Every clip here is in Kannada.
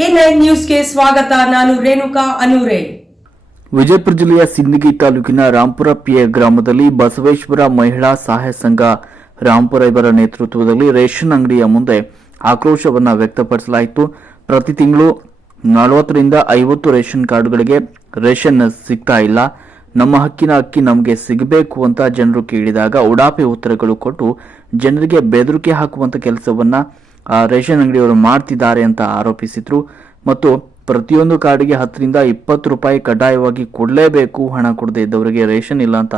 ನ್ಯೂಸ್ಗೆ ಸ್ವಾಗತ, ನಾನು ರೇಣುಕಾ ಅನೂರೆ. ವಿಜಯಪುರ ಜಿಲ್ಲೆಯ ಸಿಂದಗಿ ತಾಲೂಕಿನ ರಾಂಪುರ ಪಿಎ ಗ್ರಾಮದಲ್ಲಿ ಬಸವೇಶ್ವರ ಮಹಿಳಾ ಸಹಾಯ ಸಂಘ ರಾಂಪುರ ಇವರ ನೇತೃತ್ವದಲ್ಲಿ ರೇಷನ್ ಅಂಗಡಿಯ ಮುಂದೆ ಆಕ್ರೋಶವನ್ನ ವ್ಯಕ್ತಪಡಿಸಲಾಯಿತು. ಪ್ರತಿ ತಿಂಗಳು ನಲವತ್ತರಿಂದ ಐವತ್ತು ರೇಷನ್ ಕಾರ್ಡ್ಗಳಿಗೆ ರೇಷನ್ ಸಿಗ್ತಾ ಇಲ್ಲ. ನಮ್ಮ ಹಕ್ಕಿನ ಅಕ್ಕಿ ನಮಗೆ ಸಿಗಬೇಕು ಅಂತ ಜನರು ಕೇಳಿದಾಗ ಉಡಾಪಿ ಉತ್ತರಗಳು ಕೊಟ್ಟು ಜನರಿಗೆ ಬೆದರಿಕೆ ಹಾಕುವಂತ ಕೆಲಸವನ್ನ ರೇಷನ್ ಅಂಗಡಿಯವರು ಮಾಡ್ತಿದ್ದಾರೆ ಅಂತ ಆರೋಪಿಸಿದ್ರು. ಮತ್ತು ಪ್ರತಿಯೊಂದು ಕಾರ್ಡಿಗೆ ಹತ್ತರಿಂದ ಇಪ್ಪತ್ತು ರೂಪಾಯಿ ಕಡ್ಡಾಯವಾಗಿ ಕೊಡಲೇಬೇಕು, ಹಣ ಕೊಡದೇ ಇದ್ದವರಿಗೆ ರೇಷನ್ ಇಲ್ಲ ಅಂತ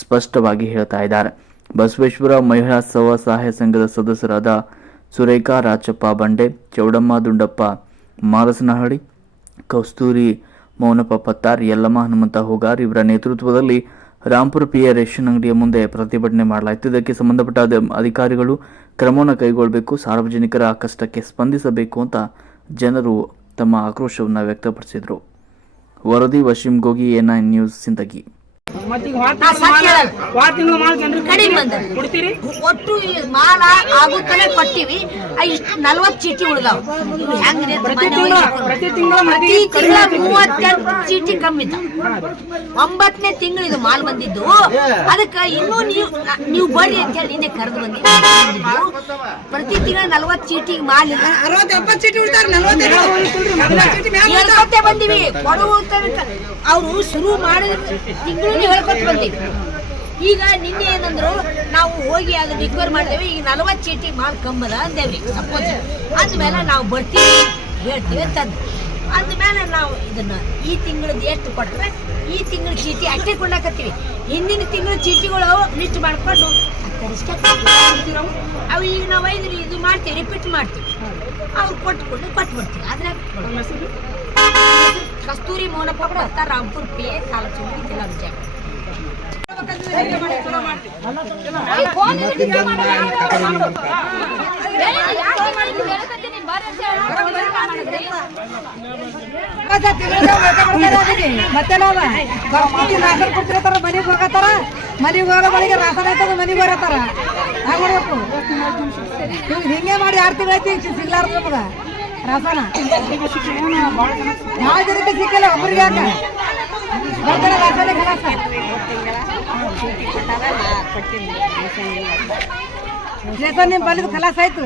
ಸ್ಪಷ್ಟವಾಗಿ ಹೇಳ್ತಾ ಇದ್ದಾರೆ. ಬಸವೇಶ್ವರ ಮಹಿಳಾ ಸ್ವಸಹಾಯ ಸಂಘದ ಸದಸ್ಯರಾದ ಸುರೇಖಾ ರಾಚಪ್ಪ ಬಂಡೆ, ಚೌಡಮ್ಮ ದುಂಡಪ್ಪ ಮಾರಸನಹಳ್ಳಿ, ಕಸ್ತೂರಿ ಮೌನಪ್ಪ ಪತ್ತಾರ್, ಯಲ್ಲಮ್ಮ ಹನುಮಂತ ಹೋಗಾರ್ ಇವರ ನೇತೃತ್ವದಲ್ಲಿ ರಾಂಪುರ ಪಿಎ ರೇಷನ್ ಅಂಗಡಿಯ ಮುಂದೆ ಪ್ರತಿಭಟನೆ ಮಾಡಲಾಯಿತು. ಇದಕ್ಕೆ ಸಂಬಂಧಪಟ್ಟ ಅಧಿಕಾರಿಗಳು ಕ್ರಮವನ್ನು ಕೈಗೊಳ್ಳಬೇಕು, ಸಾರ್ವಜನಿಕರ ಕಷ್ಟಕ್ಕೆ ಸ್ಪಂದಿಸಬೇಕು ಅಂತ ಜನರು ತಮ್ಮ ಆಕ್ರೋಶವನ್ನು ವ್ಯಕ್ತಪಡಿಸಿದರು. ವರದಿ, ವಶೀಂ ಗೋಗಿ ಎನ್ಐ ನ್ಯೂಸ್, ಸಿಂದಗಿ. ಮತ್ತೀಗ ವಾರ ತಿಂಗಳು ಮಾಲ್ ಜನರು ಕಡಿಮೆ ಬಂದ. ಕೊಡ್ತೀರಿ? ಒಟ್ಟು ಈ ಮಾಲ ಆಗುತ್ತಲೇ ಕೊಟ್ಟಿವಿ. ಇಷ್ಟು ನಲ್ವತ್ ಚೀಟಿ ಉಳ್ದಾವ್. ಇವು ಪ್ರತಿ ತಿಂಗಳು ಪ್ರತಿ ತಿಂಗಳು ಪ್ರತಿ ತಿಂಗಳ ಮೂವತ್ತೆಂಟು ಚೀಟಿ ಕಮ್ಮಿ ಇದ್ದಾವ್. ಒಂಬತ್ತನೇ ತಿಂಗಳು ಇದು ಮಾಲ್ ಬಂದಿದ್ದು. ಅದಕ್ಕೆ ಇನ್ನೂ ನೀವು ನೀವು ಬರ್ರಿ ಅಂತ ಹೇಳಿ ನಿನ್ನೆ ಕರೆದು ಬಂದಿದ್ದು ಪ್ರತಿ ತಿಂಗಳ ನಲ್ವತ್ತು ಚೀಟಿ ಮಾಲ್ ಬಂದಿವಿ. ಕೊಡುವ ಅವ್ರು ಶುರು ಮಾಡಿದ ತಿಂಗಳು ಹೇಳ್ಕೊತ ಬಂದಿವಿ ಈಗ ನಿನ್ನೆ ಏನಂದ್ರು ನಾವು ಹೋಗಿ ಅದನ್ನ ರಿಕ್ವೈರ್ ಮಾಡ್ತೇವೆ ಈಗ ನಲವತ್ತು ಚೀಟಿ ಮಾಲ್ ಕಂಬದ ಅಂದೇವ್ರಿ ಸಪೋಸ್ ಅಂದ್ಮೇಲೆ ನಾವು ಬರ್ತೀವಿ ಹೇಳ್ತೀವಿ ಅಂತಂದು ಅಂದಮೇಲೆ ನಾವು ಇದನ್ನ ಈ ತಿಂಗಳದ್ದು ಎಷ್ಟು ಕೊಟ್ಟರೆ ಈ ತಿಂಗಳ ಚೀಟಿ ಅಷ್ಟೇ ಕೊಂಡಾಕತ್ತೀವಿ. ಹಿಂದಿನ ತಿಂಗಳ ಚೀಟಿಗಳು ಲಿಸ್ಟ್ ಮಾಡ್ಕೊಂಡು ನಾವು ಅವು ಈಗ ನಾವು ಐದು ಇದು ಮಾಡ್ತೀವಿ ರಿಪೀಟ್ ಮಾಡ್ತೀವಿ. ಅವ್ರು ಕೊಟ್ಕೊಂಡು ಕೊಟ್ಟು ಬರ್ತೀವಿ ಆದ್ರೆ ಕಸ್ತೂರಿ ಮೋನಪ್ಪ ಭತ್ತ ರಾಮ್ಪುರ್ ಪಿ ಕಾಲಚುಂಬಿ ಜಿಲ್ಲಾ ವಿಜಯ ಮತ್ತೆ ನಾವ ರಾಸನ್ ಕೊಡ್ತಿರ್ತಾರ ಮನೆಗೆ ಹೋಗತ್ತಾರ ಮನೆಗೆ ಹೋಗೋ ಬಳಿಗೆ ರಾಸನ್ ಆಯ್ತದ ಮನೆಗೆ ಬರತ್ತಾರ ಹಂಗ ಮಾಡ್ಬೇಕು ಹಿಂಗೆ ಮಾಡಿ ಆರು ತಿಂಗಳೈತಿ ಸಿಗ್ಲಾರ್ದ ನಮಗ ರಾಸನ ಯಾವ ಜನಕ್ಕೆ ಸಿಕ್ಕಿಲ್ಲ ಒಬ್ರಿಗೆ ಯಾಕ? ಬರ್ತಾರೆ ನಿಮ್ಮ ಬಂದಿದ್ದು ಖಲಾಸ್ ಆಯ್ತು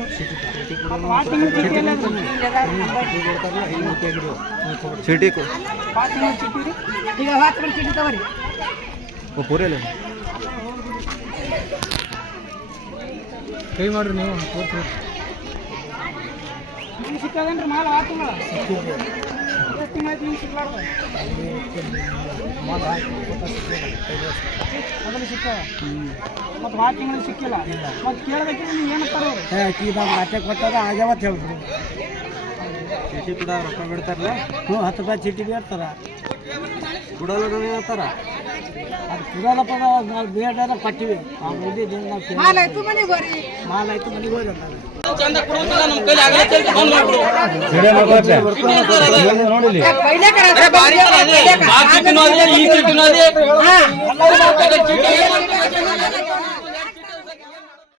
ಚೀಟಿ ಈಗ ಹತ್ತು ಚೀಟಿ ತಗೋರಿ. ಪೂರೈಲ್ಲ ಕೈ ಮಾಡ್ರಿ ನೀವು ನಿಮ್ಗೆ ಸಿಕ್ಕದೇನ್ರಿ ಮಾಲ್ ವಾರ ಮತ್ತು ವಾರ ತಿಂಗಳು ಸಿಕ್ಕಿಲ್ಲ ಮತ್ತು ಕೇಳಬೇಕಿದ್ರೆ ನೀವು ಏನು ಕೊಟ್ಟದ ಆಗ್ಯಾವತ್ ಹೇಳಿದ್ರು ಚೀಟಿ ಕೂಡ ರೊಕ್ಕ ಬಿಡ್ತಾರಲ್ಲ ಹ್ಞೂ ಹತ್ತು ರೂಪಾಯಿ ಚೀಟಿ ಬೇಡ್ತಾರ. ಕೊಡಲ್ಲ ಹೇಳ್ತಾರ. ಅದು ನಾವು ಬೇಡ ಕೊಟ್ಟಿವಿ. ಆ ಮುಂದೆ ಮಾಲ್ ಆಯ್ತು ಮನೆಗೆ ಹೋರಿ. ಮಾಲ್ ಆಯ್ತು ಮನೆಗೆ ಹೋರಿ ಅಂತಾರೆ. ಈ